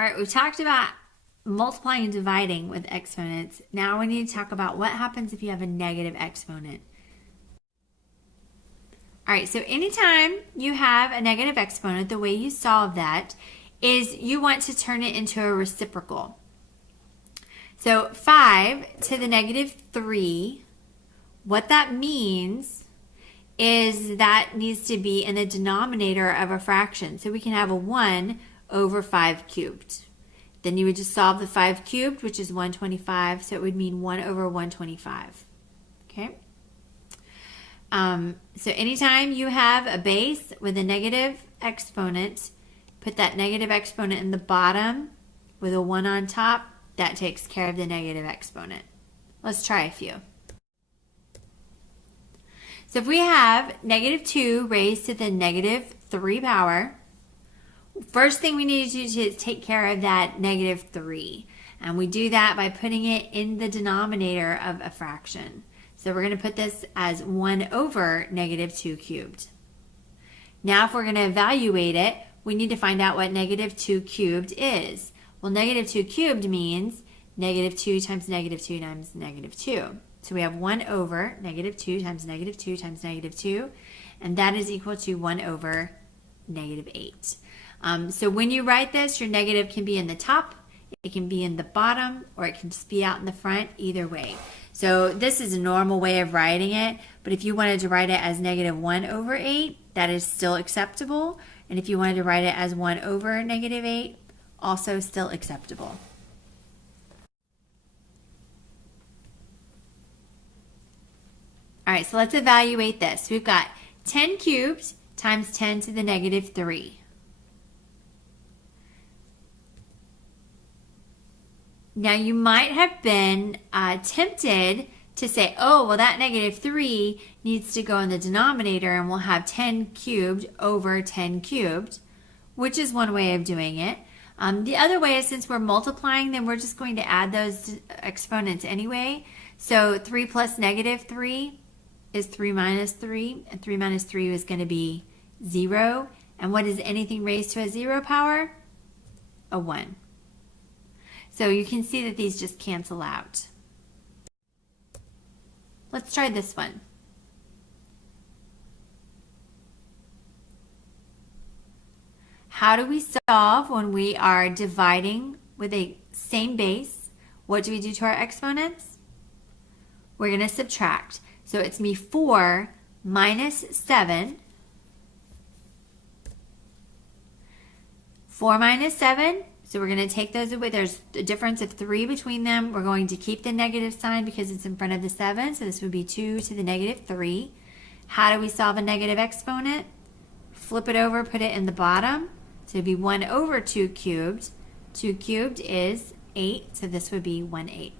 All right, we talked about multiplying and dividing with exponents. Now we need to talk about what happens if you have a negative exponent. All right, so anytime you have a negative exponent, the way you solve that is you want to turn it into a reciprocal. So 5 to the negative 3, what that means is that needs to be in the denominator of a fraction. So we can have a 1 over 5 cubed. Then you would just solve the 5 cubed, which is 125, so it would mean 1 over 125. Okay? So anytime you have a base with a negative exponent, put that negative exponent in the bottom with a 1 on top. That takes care of the negative exponent. Let's try a few. So if we have negative 2 raised to the negative 3 power, first thing we need to do is take care of that negative 3. And we do that by putting it in the denominator of a fraction. So we're going to put this as 1 over negative 2 cubed. Now if we're going to evaluate it, we need to find out what negative 2 cubed is. Well, negative 2 cubed means negative 2 times negative 2 times negative 2. So we have 1 over negative 2 times negative 2 times negative 2, and that is equal to 1 over negative 8. So when you write this, your negative can be in the top, it can be in the bottom, or it can just be out in the front, either way. So this is a normal way of writing it, but if you wanted to write it as negative 1 over 8, that is still acceptable. And if you wanted to write it as 1 over negative 8, also still acceptable. All right, so let's evaluate this. We've got 10 cubed times 10 to the negative 3. Now you might have been tempted to say, oh, well that negative 3 needs to go in the denominator and we'll have 10 cubed over 10 cubed, which is one way of doing it. The other way is, since we're multiplying, then we're just going to add those exponents anyway. So 3 plus negative 3 is 3 minus 3, and 3 minus 3 is going to be 0. And what is anything raised to a 0 power? A 1. So you can see that these just cancel out. Let's try this one. How do we solve when we are dividing with a same base? What do we do to our exponents? We're going to subtract. So it's going to be 4 minus 7. 4 minus 7. So we're going to take those away. There's a difference of 3 between them. We're going to keep the negative sign because it's in front of the 7. So this would be 2 to the negative 3. How do we solve a negative exponent? Flip it over, put it in the bottom. So it would be 1 over 2 cubed. 2 cubed is 8. So this would be 1/8.